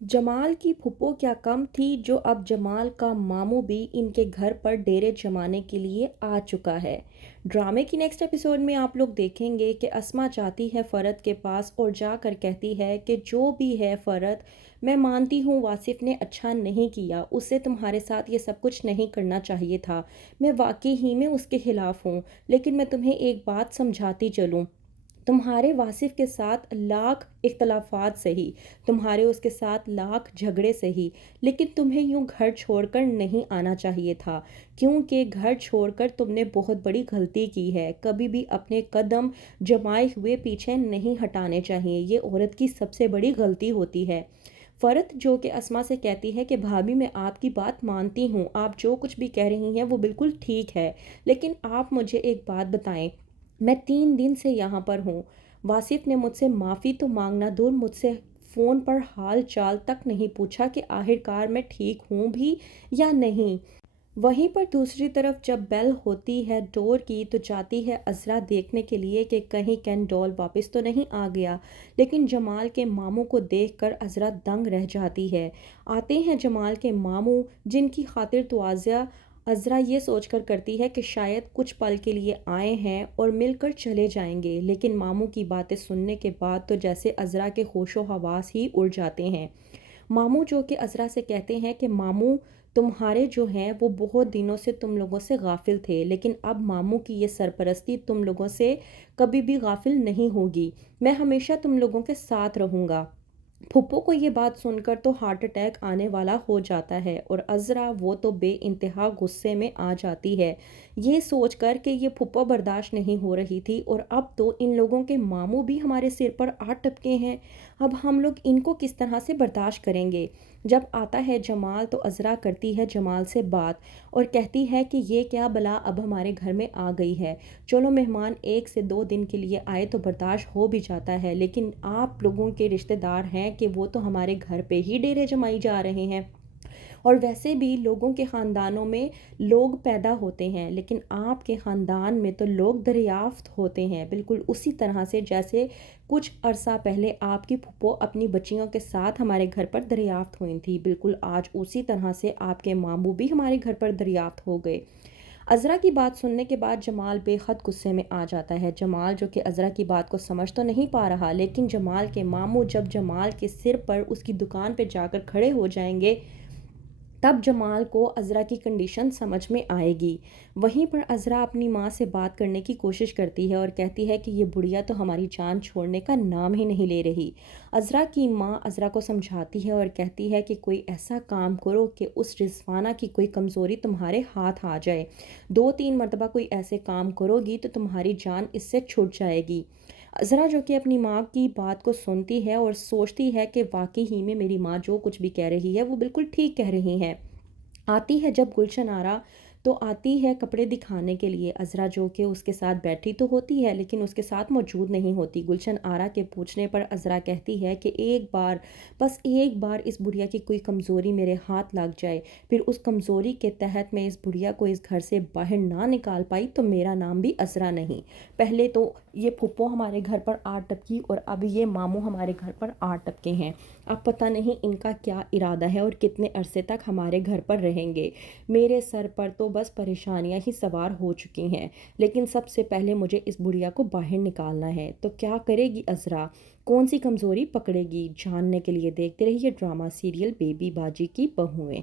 जमाल की फूफो क्या कम थी जो अब जमाल का मामू भी इनके घर पर डेरे जमाने के लिए आ चुका है। ड्रामे की नेक्स्ट एपिसोड में आप लोग देखेंगे कि अस्मा जाती है फ़रत के पास और जाकर कहती है कि जो भी है फ़रत, मैं मानती हूँ वासिफ ने अच्छा नहीं किया, उसे तुम्हारे साथ ये सब कुछ नहीं करना चाहिए था। मैं वाकई ही में उसके ख़िलाफ़ हूँ, लेकिन मैं तुम्हें एक बात समझाती चलूँ। तुम्हारे वासिफ के साथ लाख इख्तलाफात सही, तुम्हारे उसके साथ लाख झगड़े सही, लेकिन तुम्हें यूं घर छोड़कर नहीं आना चाहिए था, क्योंकि घर छोड़कर तुमने बहुत बड़ी गलती की है। कभी भी अपने कदम जमाए हुए पीछे नहीं हटाने चाहिए, ये औरत की सबसे बड़ी गलती होती है। फ़रत जो कि अस्मा से कहती है कि भाभी मैं आपकी बात मानती हूँ, आप जो कुछ भी कह रही हैं वो बिल्कुल ठीक है, लेकिन आप मुझे एक बात बताएं, मैं 3 दिन से यहाँ पर हूँ। वासिफ ने मुझसे माफ़ी तो मांगना दूर, मुझसे फ़ोन पर हाल चाल तक नहीं पूछा कि आखिरकार मैं ठीक हूँ भी या नहीं। वहीं पर दूसरी तरफ जब बेल होती है डोर की तो जाती है अज़रा देखने के लिए कि कहीं कैंडोल वापस तो नहीं आ गया, लेकिन जमाल के मामू को देखकर अज़रा दंग रह जाती है। आते हैं जमाल के मामू, जिनकी खातिर तवाज़ा अज़रा ये सोचकर करती है कि शायद कुछ पल के लिए आए हैं और मिलकर चले जाएंगे, लेकिन मामू की बातें सुनने के बाद तो जैसे अज़रा के होशो हवास ही उड़ जाते हैं। मामू जो कि अज़रा से कहते हैं कि मामू तुम्हारे जो हैं वो बहुत दिनों से तुम लोगों से गाफिल थे, लेकिन अब मामू की ये सरपरस्ती तुम लोगों से कभी भी गाफिल नहीं होगी। मैं हमेशा तुम लोगों के साथ रहूँगा। फुप्पो को ये बात सुनकर तो हार्ट अटैक आने वाला हो जाता है और अज़रा वो तो बेइंतहा गुस्से में आ जाती है, ये सोचकर कि ये फुप्पो बर्दाश्त नहीं हो रही थी और अब तो इन लोगों के मामू भी हमारे सिर पर आ टपके हैं। अब हम लोग इनको किस तरह से बर्दाश्त करेंगे। जब आता है जमाल तो अज़रा करती है जमाल से बात और कहती है कि ये क्या बला अब हमारे घर में आ गई है। चलो मेहमान 1 से 2 दिन के लिए आए तो बर्दाश्त हो भी जाता है, लेकिन आप लोगों के रिश्तेदार हैं कि वो तो हमारे घर पे ही डेरे जमाई जा रहे हैं। और वैसे भी लोगों के ख़ानदानों में लोग पैदा होते हैं, लेकिन आपके ख़ानदान में तो लोग दरियाफ्त होते हैं, बिल्कुल उसी तरह से जैसे कुछ अरसा पहले आपकी फूफो अपनी बच्चियों के साथ हमारे घर पर दरियाफ्त हुई थी, बिल्कुल आज उसी तरह से आपके मामू भी हमारे घर पर दरियाफ्त हो गए। अज़रा की बात सुनने के बाद जमाल बेहद गुस्से में आ जाता है। जमाल जो कि अज़रा की बात को समझ तो नहीं पा रहा, लेकिन जमाल के मामू जब जमाल के सिर पर उसकी दुकान पे जाकर खड़े हो जाएंगे, तब जमाल को अज़रा की कंडीशन समझ में आएगी। वहीं पर अज़रा अपनी माँ से बात करने की कोशिश करती है और कहती है कि ये बुढ़िया तो हमारी जान छोड़ने का नाम ही नहीं ले रही। अज़रा की माँ अज़रा को समझाती है और कहती है कि कोई ऐसा काम करो कि उस रिज़वाना की कोई कमज़ोरी तुम्हारे हाथ आ जाए। 2-3 मरतबा कोई ऐसे काम करोगी तो तुम्हारी जान इससे छूट जाएगी। ज़रा जो कि अपनी माँ की बात को सुनती है और सोचती है कि वाकई ही में मेरी माँ जो कुछ भी कह रही है वो बिल्कुल ठीक कह रही हैं। आती है जब गुलशन आरा तो आती है कपड़े दिखाने के लिए। अज़रा जो कि उसके साथ बैठी तो होती है लेकिन उसके साथ मौजूद नहीं होती। गुलशन आरा के पूछने पर अज़रा कहती है कि एक बार, बस एक बार इस बुढ़िया की कोई कमज़ोरी मेरे हाथ लग जाए, फिर उस कमज़ोरी के तहत मैं इस बुढ़िया को इस घर से बाहर ना निकाल पाई तो मेरा नाम भी अज़रा नहीं। पहले तो ये फुप्पो हमारे घर पर आ टपकी और अब ये मामू हमारे घर पर आ टपके हैं। अब पता नहीं इनका क्या इरादा है और कितने अरसे तक हमारे घर पर रहेंगे। मेरे सर पर तो बस परेशानियां ही सवार हो चुकी हैं, लेकिन सबसे पहले मुझे इस बुढ़िया को बाहर निकालना है। तो क्या करेगी अज़रा, कौन सी कमज़ोरी पकड़ेगी, जानने के लिए देखते रहिए ड्रामा सीरियल बेबी बाजी की बहुएं।